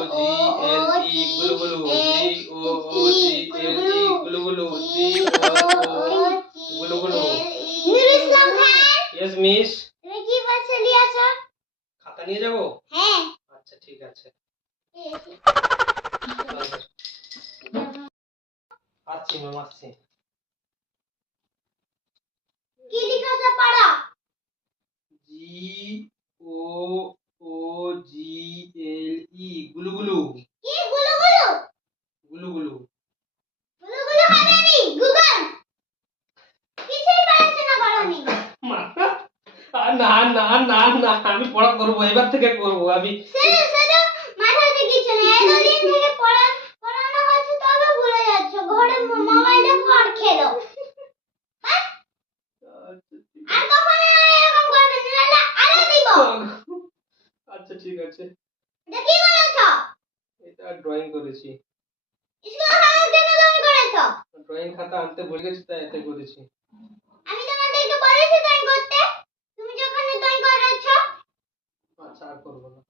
G-O-O-G-L-E গুলু গুলু G-O-O-G-L-E গুলু গুলু G-O-O গুলু গুলু নুরুল ইসলাম খান Yes miss তুমি কি পাশে নিয়ে আসো? খাতা নিয়ে যাব হ্যাঁ আচ্ছা ঠিক আছে আসছি ম্যাম আসছি কি লিখেছো পড়ো G-O-O-G-L-E গুলু গুলু কি গুলো গুলো গুলু গুলু গুলো গুলো হবে নি গুগল কিছুই পারছ না করনি না না না না আমি পড়া করব এবার থেকে করব আমি সেটা মাথাতে কিছু না এতদিন থেকে পড়ানো হচ্ছে তবে ভুলে যাচ্ছ ঘরে মোবাইলে পড় খেলো আর কখনো এরকম করবে না নাহলে আরো দিব আচ্ছা ঠিক আছে এটা কি করেছো এটা ড্রয়িং করেছি স্কুল খাতা কেন তুমি করেছো ড্রয়িং খাতা আনতে ভুলে গেছি তাই এতে করেছি আমি তোমাদেরকে বলেছি ড্রয়িং করতে তুমি যখন ড্রয়িং করেছো আচ্ছা আর করব না